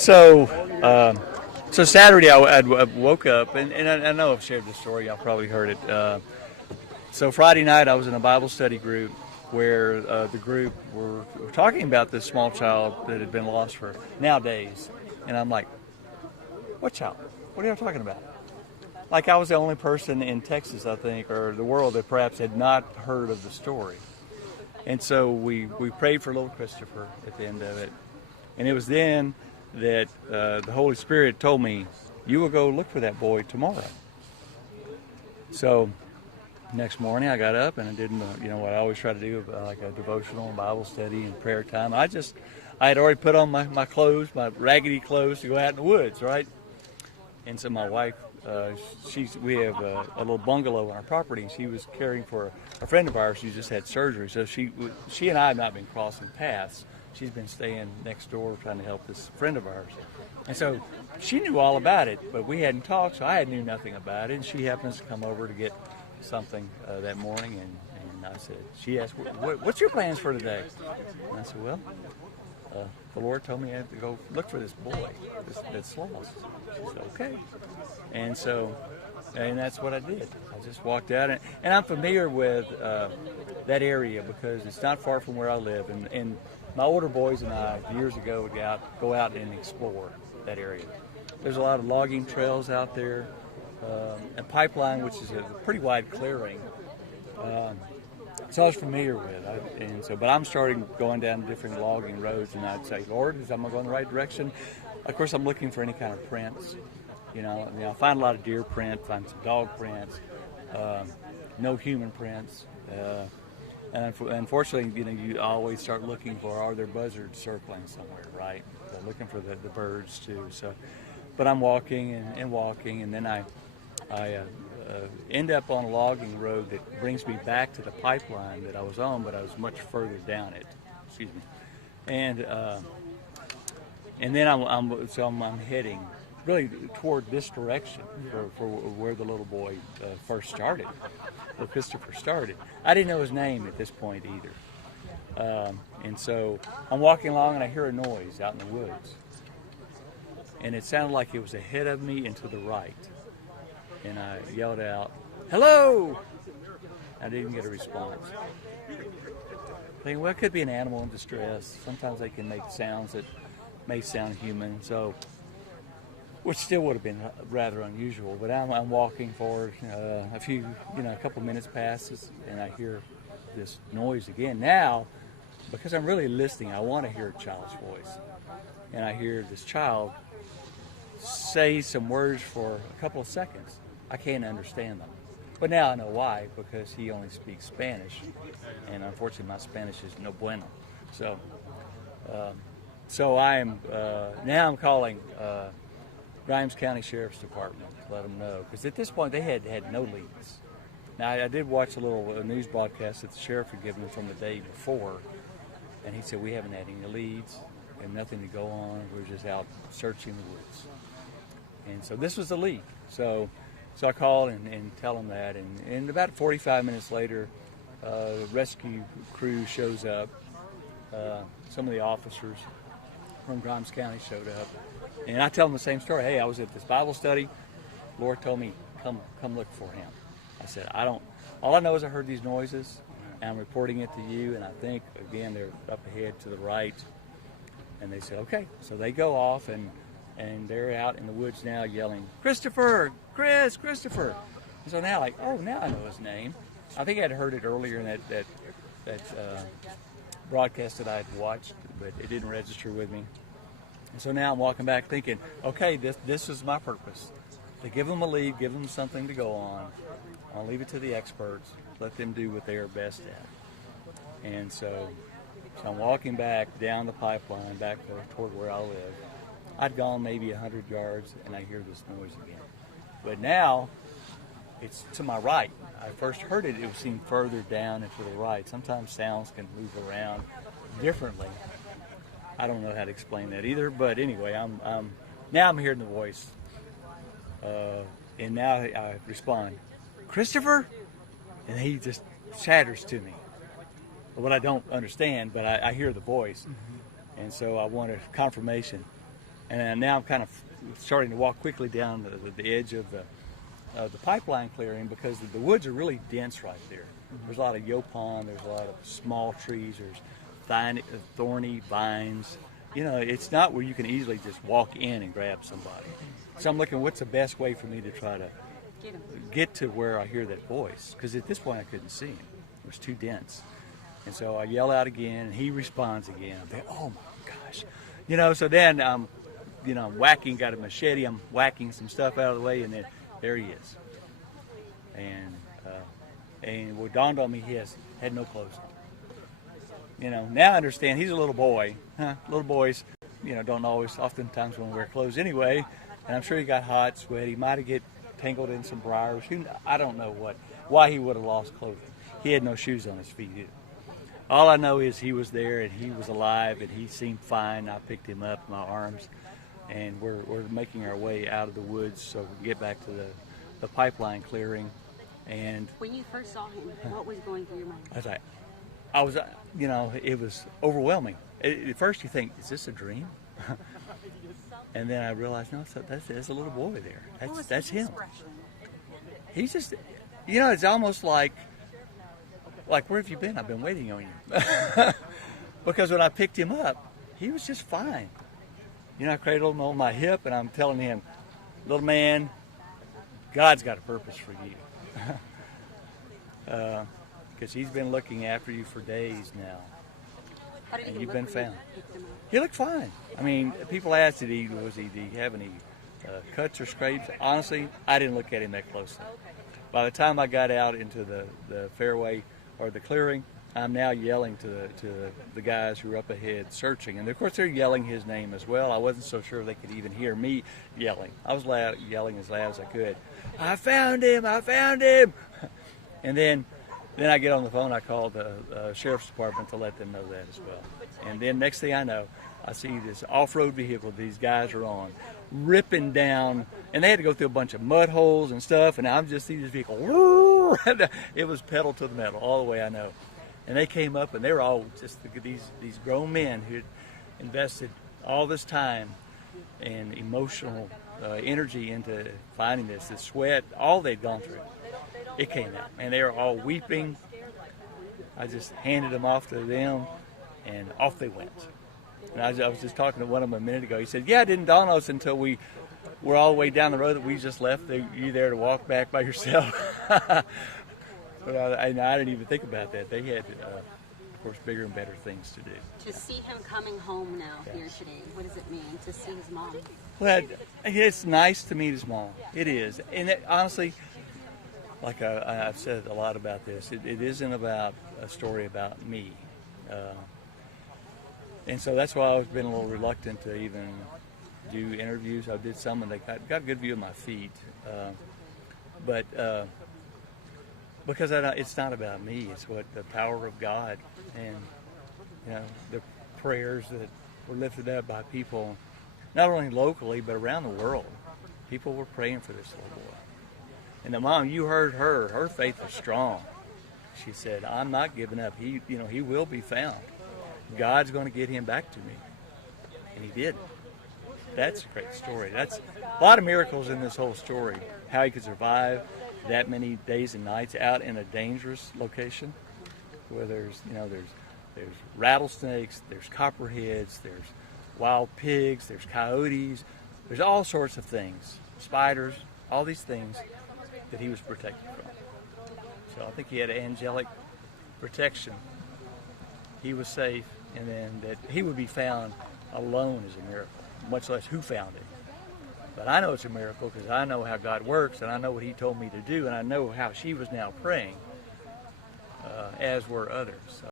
So, so Saturday I woke up, and I know I've shared this story. Y'all probably heard it. So Friday night I was in a Bible study group where the group were talking about this small child that had been lost for nowadays, and I'm like, what child? What are y'all talking about? Like I was the only person in Texas, I think, or the world that perhaps had not heard of the story. And so we prayed for little Christopher at the end of it. And it was then that the Holy Spirit told me, you will go look for that boy tomorrow. So next morning I got up and I did what I always try to do, like a devotional Bible study and prayer time. I had already put on my clothes, my raggedy clothes to go out in the woods, right? And so my wife, we have a little bungalow on our property, and she was caring for a friend of ours who just had surgery. So she and I have not been crossing paths. She's been staying next door trying to help this friend of ours. And so she knew all about it, but we hadn't talked, so I knew nothing about it. And she happens to come over to get something that morning, and I said, she asked, what's your plans for today? And I said, well, the Lord told me I had to go look for this boy that's lost. She said, okay. And so, and that's what I did. I just walked out, and I'm familiar with that area because it's not far from where I live. And my older boys and I, years ago, would go out and explore that area. There's a lot of logging trails out there, a pipeline, which is a pretty wide clearing. So I was familiar with it, but I'm starting going down different logging roads, and I'd say, Lord, am I going the right direction? Of course, I'm looking for any kind of prints. I find a lot of deer print, find some dog prints, no human prints, and unfortunately, you always start looking for, are there buzzards circling somewhere, right? So looking for the birds too. So, but I'm walking and walking, and then I end up on a logging road that brings me back to the pipeline that I was on, but I was much further down it. Excuse me. And then I'm heading really toward this direction for where the little boy first started, where Christopher started. I didn't know his name at this point either. And so I'm walking along and I hear a noise out in the woods. And it sounded like it was ahead of me and to the right. And I yelled out, hello! I didn't get a response. Thinking, well, it could be an animal in distress. Sometimes they can make sounds that may sound human, so which still would have been rather unusual. But I'm walking forward. A couple minutes passes, and I hear this noise again. Now, because I'm really listening, I want to hear a child's voice, and I hear this child say some words for a couple of seconds. I can't understand them. But now I know why, because he only speaks Spanish, and unfortunately my Spanish is no bueno. So I'm calling Grimes County Sheriff's Department to let them know, because at this point they had no leads. Now I did watch a little news broadcast that the sheriff had given from the day before, and he said we haven't had any leads and nothing to go on. We're just out searching the woods. And so this was the lead. So I called and tell them that, and about 45 minutes later, rescue crew shows up. Some of the officers from Grimes County showed up, and I tell them the same story. Hey, I was at this Bible study. Lord told me, come look for him. I said, all I know is I heard these noises, and I'm reporting it to you, and I think, again, they're up ahead to the right. And they said, okay. So they go off, and they're out in the woods now yelling, Christopher, Christopher. And so now, now I know his name. I think I'd heard it earlier in that broadcast that I'd watched, but it didn't register with me. And so now I'm walking back thinking, okay, this is my purpose. To give them a lead, give them something to go on. I'll leave it to the experts. Let them do what they are best at. And so I'm walking back down the pipeline, back toward where I live. I'd gone maybe 100 yards, and I hear this noise again. But now, it's to my right. I first heard it seemed further down and to the right. Sometimes sounds can move around differently. I don't know how to explain that either, but anyway, now I'm hearing the voice. And now I respond, Christopher? And he just chatters to me. What I don't understand, but I hear the voice. And so I wanted confirmation. And now I'm kind of starting to walk quickly down the edge of the pipeline clearing, because the woods are really dense right there. There's a lot of yopon, there's a lot of small trees, there's thorny vines. You know, it's not where you can easily just walk in and grab somebody. So I'm looking, what's the best way for me to try to get to where I hear that voice? Because at this point I couldn't see him. It was too dense. And so I yell out again, and he responds again. I'm thinking, oh my gosh. You know, so then I'm whacking, got a machete, I'm whacking some stuff out of the way, and then there he is. And what dawned on me, he had no clothes on. You know, now I understand he's a little boy. Little boys, don't oftentimes want to wear clothes anyway. And I'm sure he got hot, sweaty, might have get tangled in some briars. I don't know why he would have lost clothing. He had no shoes on his feet either. All I know is he was there and he was alive and he seemed fine. I picked him up in my arms, and we're making our way out of the woods so we can get back to the pipeline clearing. And when you first saw him, what was going through your mind? It was overwhelming. At first you think, is this a dream? And then I realized, no, that's a little boy there. That's him. Expression? He's just, it's almost like, where have you been? I've been waiting on you. Because when I picked him up, he was just fine. I cradled him on my hip, and I'm telling him, little man, God's got a purpose for you. Because he's been looking after you for days now. How did he you've been found. picked him up? He looked fine. I mean, people asked, did he have any cuts or scrapes? Honestly, I didn't look at him that closely. By the time I got out into the fairway or the clearing, I'm now yelling to the guys who are up ahead searching. And of course, they're yelling his name as well. I wasn't so sure they could even hear me yelling. I was yelling as loud as I could. I found him! I found him! And then I get on the phone. I call the sheriff's department to let them know that as well. And then next thing I know, I see this off-road vehicle these guys are on, ripping down, and they had to go through a bunch of mud holes and stuff, and I'm just seeing this vehicle, it was pedal to the metal all the way I know. And they came up, and they were all just these grown men who had invested all this time and emotional energy into finding this, the sweat, all they'd gone through. It came out, and they were all weeping. I just handed them off to them, and off they went. And I was just talking to one of them a minute ago. He said, yeah, it didn't dawn on us until we were all the way down the road that we just left. You there to walk back by yourself? But I didn't even think about that. They had, of course, bigger and better things to do. To see him coming home now here today, what does it mean to see his mom? Well, it's nice to meet his mom. It is. And honestly, like I've said a lot about this, it isn't about a story about me. And so that's why I've been a little reluctant to even do interviews. I did some, and they got a good view of my feet. But because it's not about me, it's what the power of God and the prayers that were lifted up by people, not only locally but around the world. People were praying for this little boy. And the mom, you heard her faith was strong. She said, I'm not giving up. He will be found. God's going to get him back to me. And he did. That's a great story. That's a lot of miracles in this whole story. How he could survive that many days and nights out in a dangerous location where there's rattlesnakes, there's copperheads, there's wild pigs, there's coyotes, there's all sorts of things, spiders, all these things that he was protected from. So I think he had angelic protection. He was safe, and then that he would be found alone is a miracle, much less who found him. But I know it's a miracle because I know how God works, and I know what he told me to do, and I know how she was now praying, as were others. So